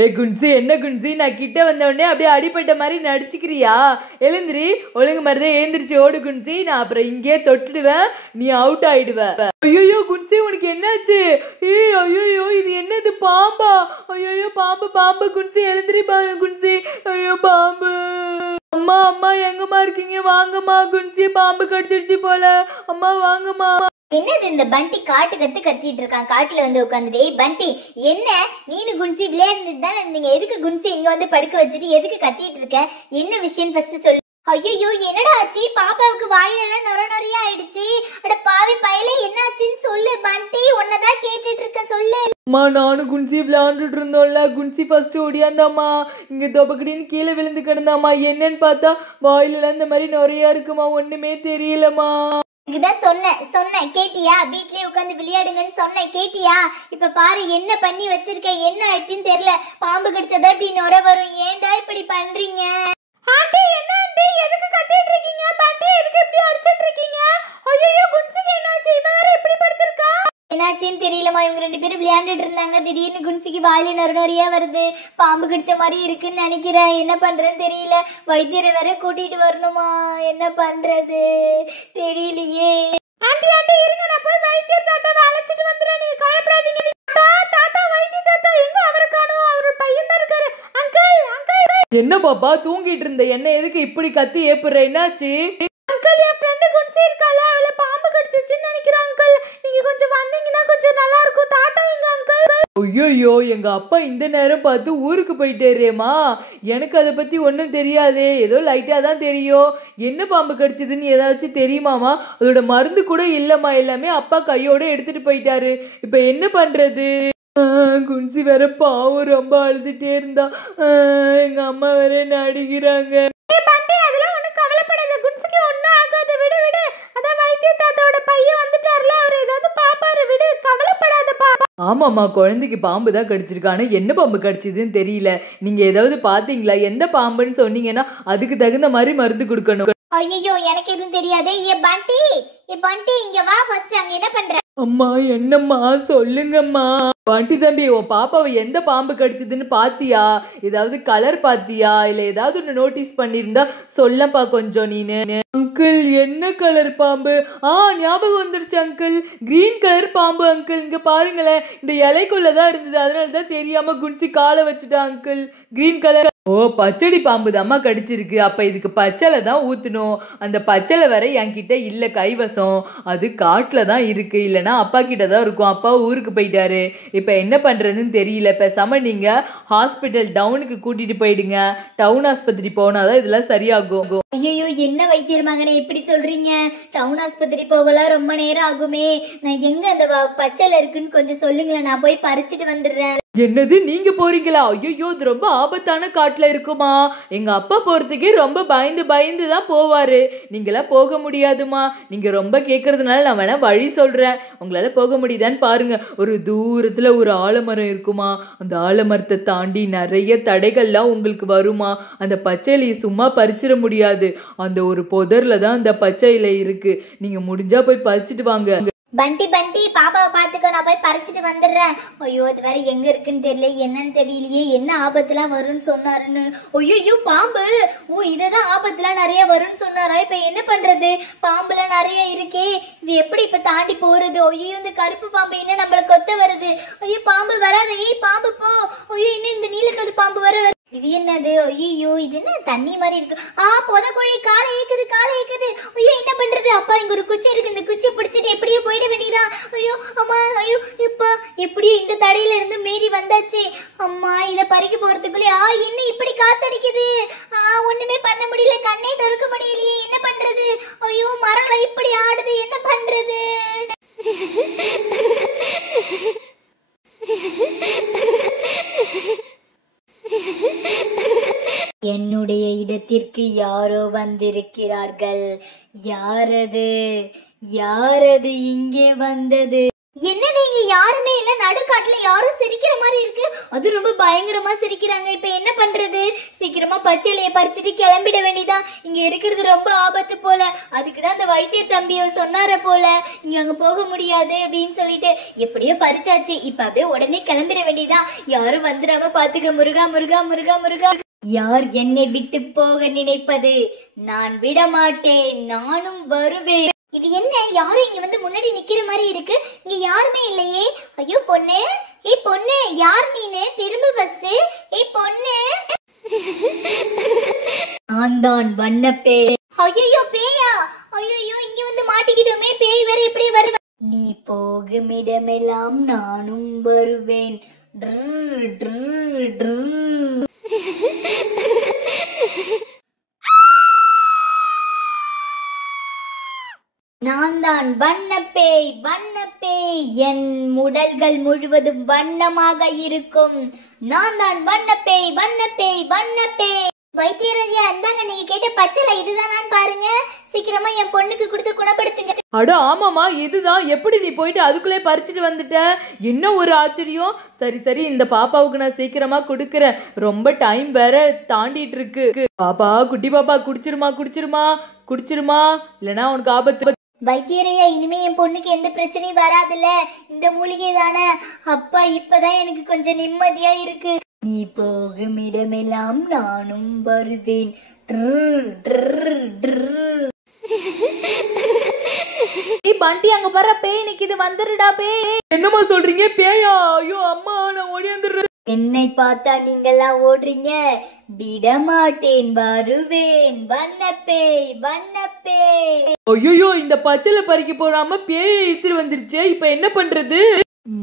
ஏ குன்சி, என்ன குன்சி, நான் கிட்ட வந்த உடனே அப்படியே அடிப்பட்ட மாதிரி நடிச்சுக்கிறியா? எழுந்திரி, ஒழுங்கு மாதிரிதான் எழுந்திரிச்சு ஓடு குன்சி. நான் அப்புறம் இங்கே தொட்டுடுவேன், நீ அவுட் ஆயிடுவ. ஐயோ குன்சி, உனக்கு என்னாச்சு? ஐயோ இது என்னது, பாம்பா? ஐயோ பாம்பு பாம்பு குன்சி, எழுந்திரி குன்சி. ஐயோ பாம்பு. அம்மா அம்மா எங்கம்மா இருக்கீங்க? வாங்கம்மா, குன்சி பாம்பு கடிச்சிருச்சு போல. அம்மா வாங்கம்மா. என்னது இந்த பண்டி காட்டு கத்திட்டு இருக்கான், காட்டுல வந்து உட்காந்துட்டு. பண்டி என்ன, நீனு குன்சி விளையாண்டுட்டு தான் இருந்தீங்க, எதுக்கு குன்சி இங்க வந்து படுக்க வச்சுட்டு எதுக்கு கத்திட்டு இருக்க? என்ன விஷயம் ஃபர்ஸ்ட் சொல்லு. ஐயோ என்னடா ஆச்சு? பாப்பாவுக்கு வாயிலெல்லாம் நொறையா ஆயிடுச்சு. அட பாவி பயலே, என்ன ஆச்சுன்னு சொல்லு. பண்டி உன்னதான் கேட்டுட்டு இருக்க, சொல்லு. அம்மா, நானும் குன்சி விளையாண்டுட்டு இருந்தோம்ல, குன்சி ஃபர்ஸ்ட் ஓடியாந்தாம்மா, இங்க தொபக்கடின்னு கீழே விழுந்து கிடந்தாம்மா. என்னன்னு பார்த்தா வாயிலெல்லாம் இந்த மாதிரி நொறையா இருக்குமா, ஒண்ணுமே தெரியலம்மா. இதுதான் சொன்னேன் கேட்டியா? வீட்லயே உட்காந்து விளையாடுங்கன்னு சொன்னேன் கேட்டியா? இப்ப பாரு என்ன பண்ணி வச்சிருக்க, என்ன ஆயிடுச்சுன்னு தெரியல. பாம்பு கடிச்சதா இப்படி நொரை வரும். ஏன்டா இப்படி பண்றீங்க? ஆண்டி என்ன ஆண்டி, எதுக்கு கத்திட்டு இருக்கீங்க? பண்டி எதுக்கு இப்படி அடிச்சிட்டு இருக்கீங்க? ஐயோ குன்சிக்கு என்னாச்சு? இவ வேற இப்படி படுத்திருக்கா. என்னாச்சுன்னு தெரியலமா, இவங்க ரெண்டு பேரும் விளையாண்டுட்டு இருந்தாங்க. திடீர்னு குன்சிக்கு வாயில நொறையா வருது. பாம்பு கடிச்ச மாதிரி இருக்குன்னு நினைக்கிறேன். என்ன பண்றேன்னு தெரியல. வைத்தியரை வேற கூட்டிட்டு வரணுமா? என்ன பண்றது தெரியலையே. ஆண்டி இருங்க, நான் போய் வைத்தியர் தாத்தாவை அழைச்சிட்டு வந்துடுறேன், நீங்க கவலைப்படாதீங்க. தாத்தா வைத்தியர் தாத்தா எங்க? அவரை காணோம், அவர் பையன் தான் இருக்காரு. Uncle uncle. என்ன பாப்பா, தூங்கிட்டு இருந்த என்ன எதுக்கு இப்படி கத்தி ஏப்புற? என்னாச்சு? அங்கிள், என் ஃப்ரெண்டு குன்சி இருக்கால, அவளை பாம்பு கடிச்சிச்சுன்னு நினைக்கிறேன் அங்கிள். நீங்க கொஞ்சம் வந்தீங்கன்னா கொஞ்சம் நல்லா இருக்கும். தாத்தா எங்க அங்கிள்? ஐயோ, எங்க அப்பா இந்த நேரம் பார்த்து ஊருக்கு போயிட்டேரேம்மா. எனக்கு அதை பத்தி ஒன்றும் தெரியாதே, ஏதோ லைட்டா தான் தெரியும். என்ன பாம்பு கடிச்சதுன்னு ஏதாச்சும் தெரியுமாமா? அதோட மருந்து கூட இல்லம்மா, எல்லாமே அப்பா கையோட எடுத்துட்டு போயிட்டாரு. இப்ப என்ன பண்றது? குன்சி வேற பாவம், ரொம்ப அழுதுட்டே இருந்தா. எங்க அம்மா வேற என்ன அடிக்கிறாங்க. அதெல்லாம் ஒண்ணும் கவலைப்படாத, குன்சிக்கு ஒண்ணும் ஆகாது. விடு விடு, அதான் வைத்தியர் தாத்தாவோட பையன் வந்துட்டார்ல, அவர் ஏதாவது பாப்பாரு. விடு, கவலைப்படாதப்பா. ஆமாம்மா, குழந்தைக்கு பாம்பு தான் கடிச்சிருக்கானு, என்ன பாம்பு கடிச்சதுன்னு தெரியல. நீங்க ஏதாவது பாத்தீங்களா? எந்த பாம்புன்னு சொன்னீங்கன்னா அதுக்கு தகுந்த மாதிரி மருந்து கொடுக்கணும். ஐயோ எனக்கு எதுவும் தெரியாதே. ஏ பண்டி இங்க வா ஃபர்ஸ்ட். அங்க என்ன பண்ற? அம்மா என்னம்மா, சொல்லுங்கம்மா. பாண்டி தம்பி, உன் பாப்பாவை எந்த பாம்பு கடிச்சதுன்னு பாத்தியா? ஏதாவது கலர் பாத்தியா? இல்ல ஏதாவது ஒன்று நோட்டீஸ் பண்ணிருந்தா சொல்லப்பா கொஞ்சம் நீனு. அங்கிள், என்ன கலர் பாம்பு? ஞாபகம் வந்துருச்சு அங்கிள், கிரீன் கலர் பாம்பு அங்கிள். இங்க பாருங்களேன், இந்த இலைக்குள்ளதான் இருந்தது, அதனாலதான் தெரியாம குன்சி காலை வச்சுட்டா அங்கிள். Green colour. ஓ, பச்சடி பாம்பு தாம்மா கடிச்சிருக்கு. அப்ப இதுக்கு பச்சளை தான் ஊத்தணும். அந்த பச்சளை வர என்கிட்ட இல்ல கைவசம், அது காட்டுல தான் இருக்கு. இல்லைன்னா அப்பா கிட்ட தான் இருக்கும். அப்பா ஊருக்கு போயிட்டாரு. இப்ப என்ன பண்றதுன்னு தெரியல. பேசாம நீங்க ஹாஸ்பிட்டல் டவுனுக்கு கூட்டிட்டு போயிடுங்க. டவுன் ஆஸ்பத்திரி போனாதான் இதெல்லாம் சரியாகும். ஐயோ என்ன வைத்தியர் மகனே இப்படி சொல்றீங்க? டவுன் ஆஸ்பத்திரி போகலாம் ரொம்ப நேரம் ஆகுமே. நான் எங்க அந்த பச்சைல இருக்குன்னு கொஞ்சம் சொல்லுங்களேன், நான் போய் பறிச்சுட்டு வந்துடுறேன். என்னது, நீங்க போறீங்களா? ஐயோ, இது ரொம்ப ஆபத்தான காட்டுல இருக்குமா. எங்க அப்பா போறதுக்கே ரொம்ப பயந்து தான் போவாரு. நீங்களாம் போக முடியாதுமா. நீங்க ரொம்ப கேட்கறதுனால நான் வேணா வழி சொல்றேன், உங்களால போக முடியுதான்னு பாருங்க. ஒரு தூரத்துல ஒரு ஆலமரம் இருக்குமா, அந்த ஆலமரத்தை தாண்டி நிறைய தடைகள்லாம் உங்களுக்கு வருமா. அந்த பச்சை இலையை சும்மா பறிச்சிட முடியாது. அந்த ஒரு புதர்ல தான் அந்த பச்சை இலை இருக்கு. நீங்க முடிஞ்சா போய் பறிச்சுட்டு வாங்க. பண்டி பாப்பாவை பார்த்துக்கோ, நான் போய் பறிச்சுட்டு வந்துடுறேன். ஐயோ அது வேற எங்க இருக்குன்னு தெரியல, என்னன்னு தெரியலையே. என்ன ஆபத்துலாம் வரும்னு சொன்னாருன்னு. ஐயோ பாம்பு. இததான் ஆபத்துலாம் நிறைய வரும்னு சொன்னாரா? இப்ப என்ன பண்றது? பாம்புலாம் நிறைய இருக்கே, இது எப்படி இப்ப தாண்டி போறது? ஐயோ இந்த கருப்பு பாம்பு என்ன நம்மள கொத்த வருது. ஐயோ பாம்பு வராத, ஏய் பாம்பு போ. ஐயோ இன்னும் இந்த நீலக்கலர் பாம்பு வர. இது என்னது? ஐயோ இது என்ன தண்ணி மாதிரி இருக்கு. பொதக்கோழி காலை ஏக்குது. ஐயோ என்ன பண்றது? அப்பா இங்க ஒரு குச்சி இருக்கு, இந்த குச்சி பிடிச்சிட்டு எப்படியோ போயிட வேண்டியதான். ஐயோ அம்மா, ஐயோ இப்ப எப்படியோ இந்த தடையில இருந்து மீறி வந்தாச்சு. அம்மா இத பறிக்க போறதுக்குள்ளே என்ன இப்படி காத்தடிக்குது. ஒண்ணுமே பண்ண முடியல, கண்ணே திறக்க முடியலையே. என்ன பண்றது? ஐயோ மரங்களை இப்படி ஆடுது, என்ன பண்றது? என்னுடைய இடத்திற்கு யாரோ வந்திருக்கிறார்கள். யாரது இங்கே வந்தது? என்ன நீங்க யாருமே இல்ல, நடுக்காட்டுல யாரும் சிரிக்கிற மாதிரி இருக்கு. அது ரொம்ப பயங்கரமா சிரிக்கிறாங்க. இப்ப என்ன பண்றது? சீக்கிரமா பச்சை இலையை பறிச்சுட்டு கிளம்பிட வேண்டியதான். இங்க இருக்கிறது ரொம்ப ஆபத்து போல. அதுக்குதான் அந்த வைத்தியர் தம்பிய சொன்னார போல, இங்க அங்க போக முடியாது அப்படின்னு சொல்லிட்டு. எப்படியோ பறிச்சாச்சு, இப்ப அப்படியே உடனே கிளம்பிட வேண்டியதான். யாரும் வந்துடாம பாத்துக்க. முருகா முருகா முருகா முருகா. யார் என்னை விட்டு போக நினைப்பது? நான் விட மாட்டேன், நானும் வருவேன். இது என்ன, யாரும் இங்க வந்து முன்னாடி நிக்கிற மாதிரி இருக்கு. இங்க யாருமே இல்லையே. ஐயோ பொண்ணு, ஏய் பொண்ணு, யார் நீனு? திரும்ப ஃபர்ஸ்ட். ஏய் பொண்ணு. நான் தான் வண்ணப்பே. ஐயோ பேயா? ஐயோ இங்க வந்து மாட்டிக்கிட்டோமே. பேய் வேற எப்படி வருவ? நீ போகும் இடமெல்லாம் நானும் வருவேன். நான் தான் வண்ணப்பேய், வண்ணப்பேய். என் உடல்கள் முழுவதும் வண்ணமாக இருக்கும். நான் தான் வண்ணப்பேய், வண்ணப்பேய், வண்ணப்பேய். வைத்தியரையா, இந்தாங்க நீங்க கேட்ட பச்சளை இதுதானான்னு பாருங்க. சீக்கிரமா என் பொண்ணுக்கு கொடுத்து குணப்படுத்துங்க. அட ஆமாமா, இதுதான். எப்படி நீ போயிட்டு அதுக்குள்ளே பறிச்சுட்டு வந்துட்ட? என்ன ஒரு ஆச்சரியம். சரி சரி, இந்த பாப்பாவுக்கு நான் சீக்கிரமா கொடுக்கறேன். ரொம்ப டைம் வேற தாண்டிட்டு இருக்கு. பாப்பா, குட்டி பாப்பா, குடிச்சிருமா குடிச்சிருமா குடிச்சிருமா, இல்லைன்னா உனக்கு ஆபத்து. வைத்தியரையா, இனிமே என் பொண்ணுக்கு எந்த பிரச்சனையும் வராதுல்ல? இந்த மூலிகை தானே. அப்பா, இப்பதான் எனக்கு கொஞ்சம் நிம்மதியா இருக்கு. நீ போகும் இடமெல்லாம் நானும் வருவேன். பண்டி, அங்க பாரு, பேய் நிக்குது. வந்துடுடா பேய். என்னமா சொல்றீங்க? பேயா? ஐயோ அம்மா, நான் ஓடியாந்துடுறேன். என்னை பார்த்தா நீங்கெல்லாம் ஓடுறீங்க. விடமாட்டேன், வருவேன். வண்ணப்பேய், வண்ணப்பேய். ஐயோ, இந்த பச்சளை பறிக்க போறாம பேய் இழுத்துட்டு வந்துருச்சே, இப்ப என்ன பண்றது?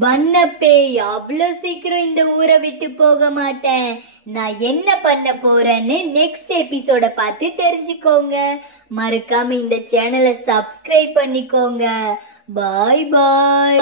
வண்ணப்பேய், அவ்வளவு சீக்கிரம் இந்த ஊரை விட்டு போக மாட்டேன். நான் என்ன பண்ண போறேன்னு நெக்ஸ்ட் எபிசோட பார்த்து தெரிஞ்சுக்கோங்க. மறக்காம இந்த சேனலை சப்ஸ்கிரைப் பண்ணிக்கோங்க. பாய் பாய்.